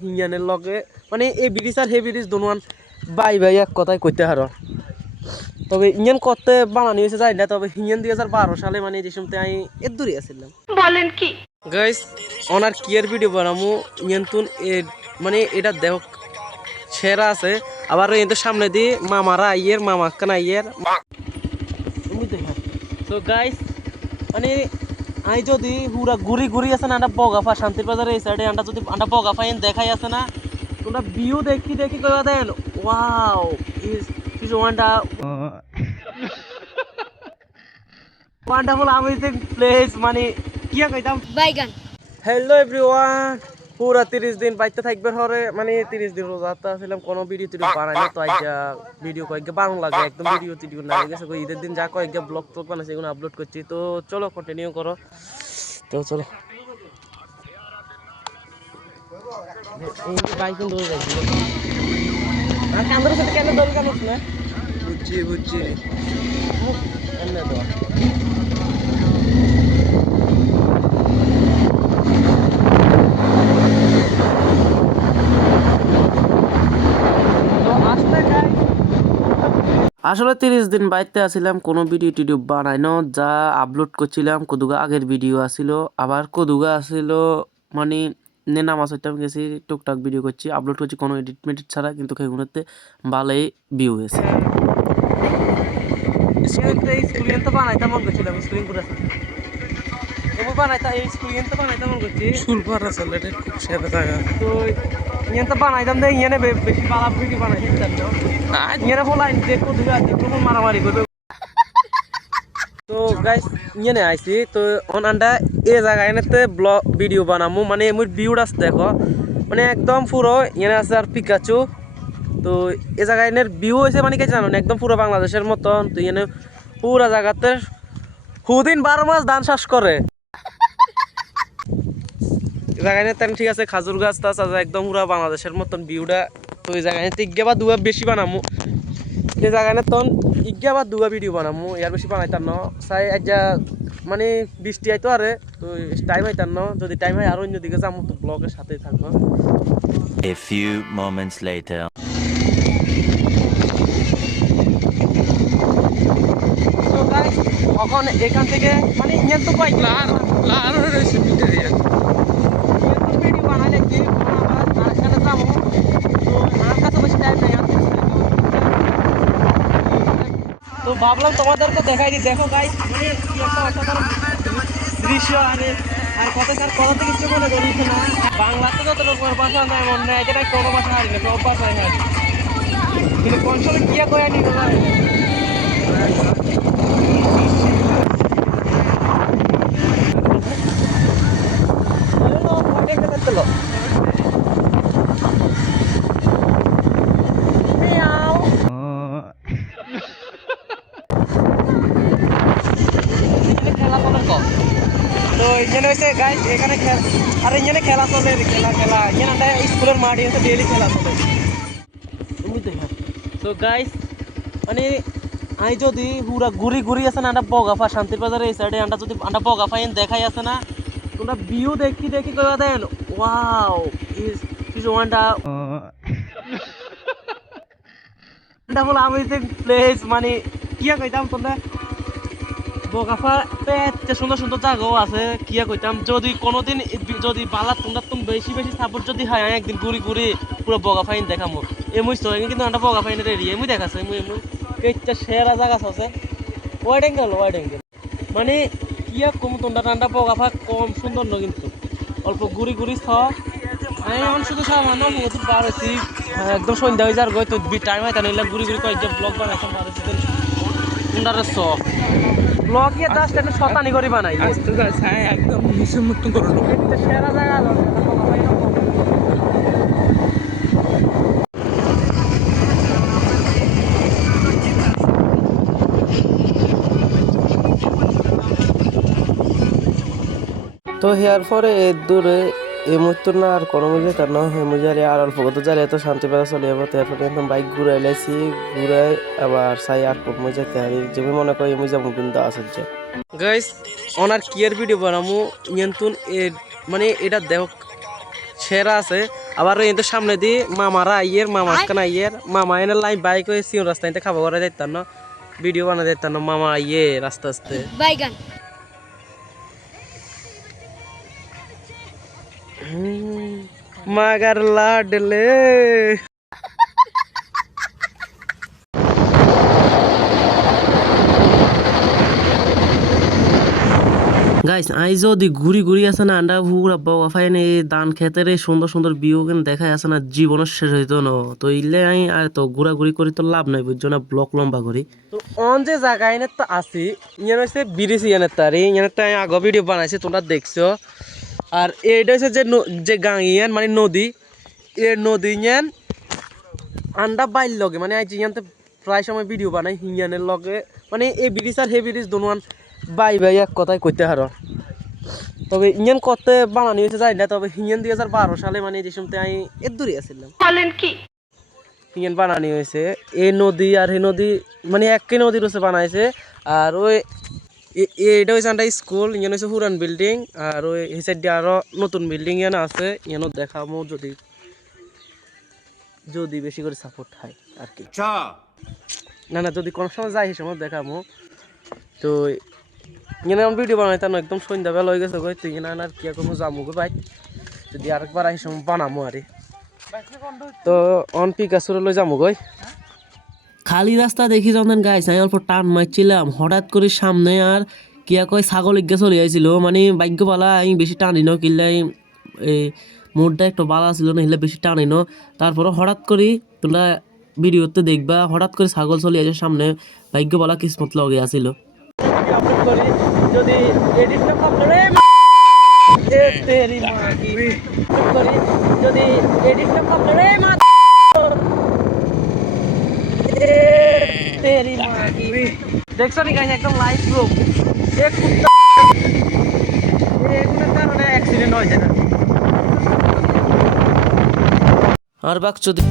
হিয়ানের লগে মানে এই ব্রিজ আর হে ব্রিজ দোনোয়ান বাই বাই এক কথায় কইতে হারো তবে ইঞ্জিন করতে বানানো হয়েছে যাই না তবে ইঞ্জিন 2012 সালে মানে যে সময় আমি এর দূরে আসছিলাম বলেন কি গাইস ওনার কিয়ার ভিডিও বানামু ইঞ্জিন তুন মানে এটা দেখ সেরা আছে আবার এর সামনে দিয়ে মামারা আইয়ের মামা কানা আইয়ের তো গাইস মানে আই যদি পুরা ঘুরি ঘুরি আছে না আন্ডা বগাফা শান্তির বাজারে এই সাইডে আন্ডা যদি আন্ডা বগাফা এন দেখাই আছে না তোমরা ভিউ দেখি দেখি কইবা দেন wow is wonderful amazing place মানে কি কইতাম বাইগান হ্যালো এভরিওয়ান পুরা 30 দিন বাইতে থাকবে হরে মানে 30 দিন রোজাতে ছিলাম কোনো ভিডিও টিডিও বানাই না তো আইজা ভিডিও কয়েকটা বানানো লাগে একদম ভিডিও টিডিও না গেছে ঈদের দিন যা কয়েকটা ব্লগ টক বানাইছি এগুলো আপলোড করছি তো চলো কন্টিনিউ করো তো চলো এই বাইক দৌড় যাইছিল আর কান্দর সাথে কেন দৌড় কানছ না বুঝছি এমনে তো আসলে 30 দিন বাইতে আসছিলাম কোনো ভিডিও টিডিও বানাইনো যা আপলোড করছিলাম কদুগা আগের ভিডিও আসিল আবার কদুগা আসিল মানে নামাজ হইতাম গেছি টুকটাক ভিডিও করছি আপলোড করছি কোনো এডিট মেডিট ছাড়া কিন্তু সেগুলোতে ভালোই ভিউ হয়েছে স্ক্রিন তো বানাইতাম মন করছিলাম স্ক্রিন করে বানাইতা এই স্ক্রিন তো বানাইতাম মন করছি সুলফার আসলে এটা খুব সেরা জায়গা তো ইয়ান তো বানাইতাম দে ইয়ানে বেশি বালা ভিডিও বানাইছি জানো ইয়ানে বলাই দেখো দুই আছে কোন মারামারি করবে তো গাইস ইয়ানে আইছি তো অন আন্ডা এই জায়গায়তে ব্লগ ভিডিও বানামু মানে মোর ভিউটা দেখো মানে একদম পুরো ইয়ানে আছে আর পিকাচু তো এই জায়গায়নের ভিউ হইছে মানে কি জানো একদম পুরো বাংলাদেশের মতন তো ইয়ানে পুরো জায়গাতে হুদিন 12 মাস ধান চাষ করে জায়গায় তেন ঠিক আছে খাজুর গাছ টাছ আছে একদম পুরা বাংলাদেশের মতন ভিউটা তো এই জায়গায় ইজ্ঞা বা দুয়া বেশি বানামু এই জায়গায় তখন ইজ্ঞা বা দুয়া ভিডিও বানামু ইয়ার বেশি বানাইতাম না চাই আজ মানে বৃষ্টি আইতো আরে তো টাইম আইতাম না যদি টাইম হয় আর অন্য দিকে যাবো তো ব্লগের সাথেই থাকবো A few moments later তো গাইস এখন এখান থেকে মানে ইঞ্জিন তো কয়েক লার রয়েছে মিটার ইয়া ভিডিও বানাইলে কি আবার আরেকখানে যাবো তো আমার কাছে বেশি টাইম নাই তো ভাবলাম তোমাদেরকে দেখাই দিই দেখো গাইস মানে কি একটা অসাধারণ দৃশ্য আর কথা থেকে কিছু মনে করি না বাংলাতে যত লোকের ভাষা নাই মনে হয় এটা কোনো ভাষা হারি না সব ভাষায় হয় কিন্তু কোন সময় কি করে নি তো তো এখানে হচ্ছে গাইস এখানে আর এখানে খেলা চলে খেলা এখানে স্কুলের মাঠে ডেইলি খেলা চলে তো গাইস মানে আই যদি পুরা ঘুরি আছে না আন্ডা বগাফা শান্তির বাজারে এই সাইডে আন্ডা যদি আন্ডা বগাফা এন দেখাই আছে না তোমরা ভিউ দেখি কইবা দেন wow is wonderful amazing place মানে কি কইতাম তোমরা বগাফা পেতে সুন্দর সুন্দর জায়গাও আছে কি কইতাম যদি কোনোদিন যদি বালা তোমরা তুমি বেশি সাপোর্ট যদি হয় একদিন ঘুরি পুরো বগাফাইন দেখামু এমুই তো কিন্তু আন্ডা বগাফাইনের এরিয়া এমুই দেখাছে এমুই কেটটা সেরা জায়গা আছে ওয়াইড অ্যাঙ্গেল মানে কি কম তোমরা ঠান্ডা বগাফা কম সুন্দর ন কিন্তু অল্প ঘুরি ছ আমি এখন শুধু সামান্য নদীর বার হয়েছি একদম সন্ধ্যা হয়ে যার গই তো টাইম হয় তা নিলাম ঘুরি কয়েকটা ব্লগ বানাইতাম বার হয়েছি তোমরা ছ ব্লগ ইয়ে জাস্ট একটা শতানি করে বানাই আস্তে হ্যাঁ একদম মিশুর মতো করে সেরা জায়গা তো হেয়ার পরে দূরে এই মুহূর্তে না আর কোনো মজা তার না হে মজারে আর অল্প কত জালে এত শান্তি পেয়ে চলে যাবো তো এরপরে একদম বাইক ঘুরাই লাইছি ঘুরাই আবার সাই আর কোন মজা তেহারি যেমন মনে করি মজা মুভিন দা আছে যে গাইস ওনার কিয়ার ভিডিও বানামু ইয়ন্তুন মানে এটা দেখ সেরা আছে আবার কিন্তু সামনে দিয়ে মামারা আইয়ের মামা কানা আইয়ের মামা এনে লাইন বাইক হয়ে সিও রাস্তায় খাবো করে যাইতাম না ভিডিও বানা যাইতাম না মামা আইয়ে আস্তে আস্তে বাইগান মাগার লাডলে গাইস আই যদি ঘুরি ঘুরি আছে না আন্ডা পুরা বাবা ফাইনে ধান খেতের সুন্দর সুন্দর ভিউ কেন দেখাই আছে না জীবন শেষ হইতো না তো ইলে আই আর তো ঘোরাঘুরি করি তো লাভ নাই বুঝছো না ব্লক লম্বা করি তো অন যে জায়গায় এনে তো আসি ইয়ান হচ্ছে বিরিছি ইয়ানে তারি ইয়ানে তাই আগে ভিডিও বানাইছি তোমরা দেখছো আর এইটা হচ্ছে যে গাঁ ইয়ান মানে নদী এর নদী ইয়ান আন্ডা বাইর লগে মানে আজ ইয়ানতে প্রায় সময় ভিডিও বানাই হিয়ানের লগে মানে এই ব্রিজ আর হে ব্রিজ দোনোয়ান বাই বাই এক কথায় কইতে হারো তবে ইঞ্জান করতে বানানি হয়েছে যাই না তবে হিয়ান 2012 সালে মানে যে সময় আমি এর দূরে আসছিলাম হিয়ান বানানি হয়েছে এই নদী আর এই নদী মানে একই নদীর হচ্ছে বানাইছে আর ওই এইটা হয়েছে একটা স্কুল ইয়ান হয়েছে পুরান বিল্ডিং আর ওই এই সাইড দিয়ে আরো নতুন বিল্ডিং ইয়ান আছে ইয়ানও দেখামো যদি বেশি করে সাপোর্ট হয় আর কি না না যদি কোনো সময় যাই সে সময় দেখামো তো ইങ്ങനെ আমি ভিডিও বানাইতা না একদম সন্ধ্যাবেলা হয়ে গেছে কই তুই না আর কি কোনো যামু গো ভাই যদি আরেকবার আইস বানামো আরে তো অন পিক আসরে লই যামু গই খালি রাস্তা দেখি যখন গাইস আমি অল্প টান মারছিলাম হঠাৎ করে সামনে আর কিয়া কয় ছাগল ইজ্ঞা চলে আইছিল মানে ভাগ্য বালা আমি বেশি টানি না কিল্লাই এই মোড়টা একটু বালা ছিল না হিলে বেশি টানি না তারপরে হঠাৎ করে তোমরা ভিডিওতে দেখবা হঠাৎ করে ছাগল চলে আসে সামনে ভাগ্য বালা কিসমত লগে আছিল যদি এডিটটা করে এ তেরি মা কি করি যদি এডিটটা করে মা এ তেরি মা কি দেখছো নি গাইস একদম লাইভ প্রুফ এক কুত্তা এগুলোর কারণে অ্যাক্সিডেন্ট হয়েছে না আর বাক যদি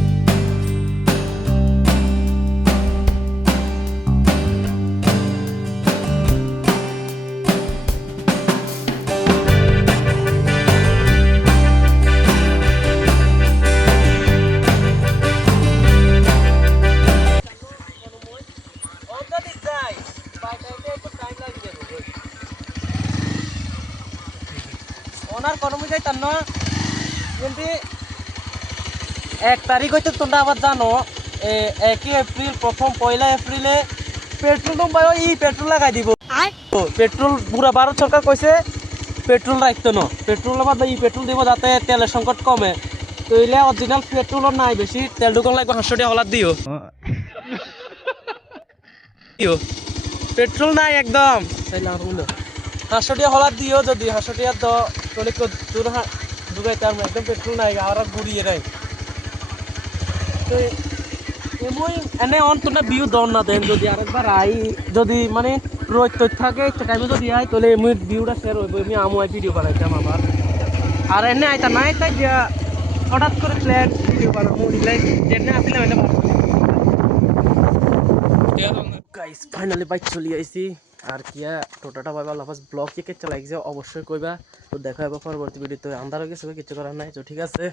ওনার কর্মী যাইতাম না কিন্তু 1 তারিখ হইতে তোমরা আবার জানো 1 এপ্রিল প্রথম 1 এপ্রিলে পেট্রোল নম্বর পেট্রোল লাগাই দিব পেট্রোল পুরা ভারত সরকার কইছে পেট্রোল রাখতো না পেট্রোল আবার পেট্রোল দিব যাতে তেলের সংকট কমে তো এলে অরিজিনাল পেট্রোল নাই বেশি তেল ঢুকান লাগবে 500 টাকা হলার দিও পেট্রোল নাই একদম তাইলে আর বলো 500 টাকা হলার দিও যদি 500 টাকা দ তোলে দূর ঢুকাইতে আর একদম পেট্রোল নাই আর ঘুরিয়ে নাই তো এমন এনে অন তোমরা ভিউ দন না দেন যদি আরেকবার আই যদি মানে রোজ তো থাকে একটা টাইমে যদি আই তাহলে এমনি ভিউটা শেয়ার হইব আমি আমুই ভিডিও বানাইতাম আবার আর এনে আইতা নাই তাই দিয়া হঠাৎ করে প্ল্যান ভিডিও বানাবো লাইক যেনে আসলে মানে গাইস ফাইনালি বাইক চলে আইছি আর কিয়া টোটাটা ভাই ভালো ফার্স্ট ব্লগ কে চালাই অবশ্যই কইবা তো দেখা হবে পরবর্তী ভিডিওতে আন্ধার হয়ে গেছে কিছু করার নাই তো ঠিক আছে।